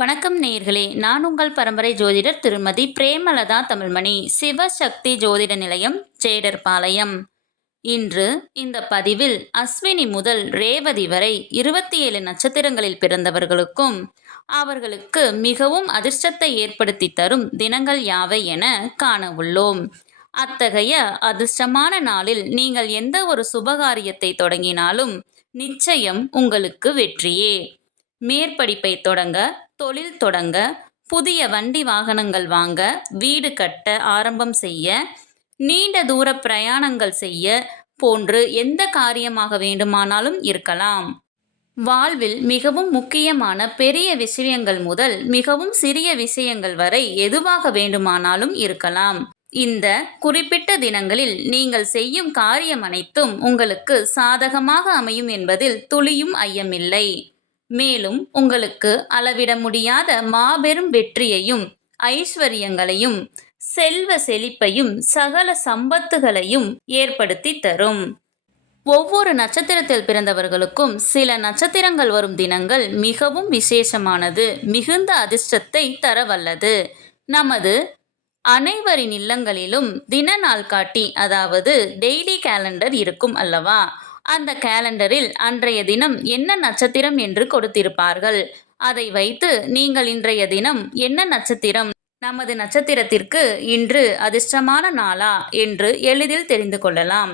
வணக்கம் நேயர்களே, நான் உங்கள் பரம்பரை ஜோதிடர் திருமதி பிரேமலதா தமிழ்மணி, சிவசக்தி ஜோதிட நிலையம், ஜேடர்பாளையம். இன்று இந்த பதிவில் அஸ்வினி முதல் ரேவதி வரை 27 நட்சத்திரங்களில் பிறந்தவர்களுக்கும் அவர்களுக்கு மிகவும் அதிர்ஷ்டத்தை ஏற்படுத்தி தரும் தினங்கள் யாவை என காண உள்ளோம். அத்தகைய அதிர்ஷ்டமான நாளில் நீங்கள் எந்த ஒரு சுபகாரியத்தை தொடங்கினாலும் நிச்சயம் உங்களுக்கு வெற்றியே. மேற்படிப்பை தொடங்க, தொழில் தொடங்க, புதிய வண்டி வாகனங்கள் வாங்க, வீடு கட்ட ஆரம்பம் செய்ய, நீண்ட தூர பிரயாணங்கள் செய்ய போன்று எந்த காரியமாக வேண்டுமானாலும் இருக்கலாம். வாழ்வில் மிகவும் முக்கியமான பெரிய விஷயங்கள் முதல் மிகவும் சிறிய விஷயங்கள் வரை எதுவாக வேண்டுமானாலும் இருக்கலாம். இந்த குறிப்பிட்ட தினங்களில் நீங்கள் செய்யும் காரியம் அனைத்தும் உங்களுக்கு சாதகமாக அமையும் என்பதில் துளியும் ஐயமில்லை. மேலும் உங்களுக்கு அளவிட முடியாத மாபெரும் வெற்றியையும் ஐஸ்வர்யங்களையும் செல்வ செழிப்பையும் சகல சம்பத்துகளையும் ஏற்படுத்தி தரும். ஒவ்வொரு நட்சத்திரத்தில் பிறந்தவர்களுக்கும் சில நட்சத்திரங்கள் வரும் தினங்கள் மிகவும் விசேஷமானது, மிகுந்த அதிர்ஷ்டத்தை தரவல்லது. நமது அனைவரின் இல்லங்களிலும் தின நாள் காட்டி, அதாவது டெய்லி கேலண்டர் இருக்கும் அல்லவா? அந்த கேலண்டரில் அன்றைய தினம் என்ன நட்சத்திரம் என்று கொடுத்திருப்பார்கள். அதை வைத்து நீங்கள் இன்றைய தினம் என்ன நட்சத்திரம், நமது நட்சத்திரத்திற்கு இன்று அதிர்ஷ்டமான நாளா என்று எளிதில் தெரிந்து கொள்ளலாம்.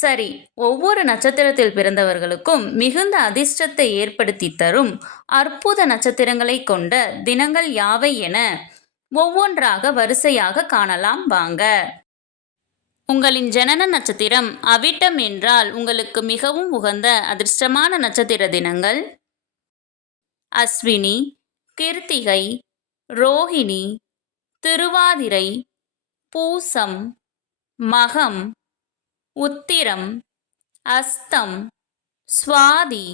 சரி, ஒவ்வொரு நட்சத்திரத்தில் பிறந்தவர்களுக்கும் மிகுந்த அதிர்ஷ்டத்தை ஏற்படுத்தி தரும் அற்புத நட்சத்திரங்களை கொண்ட தினங்கள் யாவை என ஒவ்வொன்றாக வரிசையாக காணலாம் வாங்க. உங்களின் ஜனன நட்சத்திரம் அவிட்டம் என்றால் உங்களுக்கு மிகவும் உகந்த அதிர்ஷ்டமான நட்சத்திர தினங்கள் அஸ்வினி, கிருத்திகை, ரோஹிணி, திருவாதிரை, பூசம், மகம், உத்திரம், அஸ்தம், சுவாதி,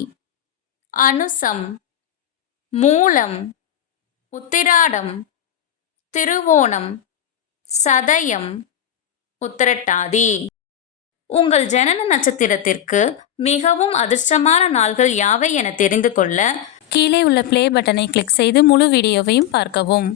அனுசம், மூலம், உத்திராடம், திருவோணம், சதயம், உத்திரட்டாதி. உங்கள் ஜனன நட்சத்திரத்திற்கு மிகவும் அதிர்ஷ்டமான நாள்கள் யாவை என தெரிந்து கொள்ள கீழே உள்ள ப்ளே பட்டனை கிளிக் செய்து முழு வீடியோவையும் பார்க்கவும்.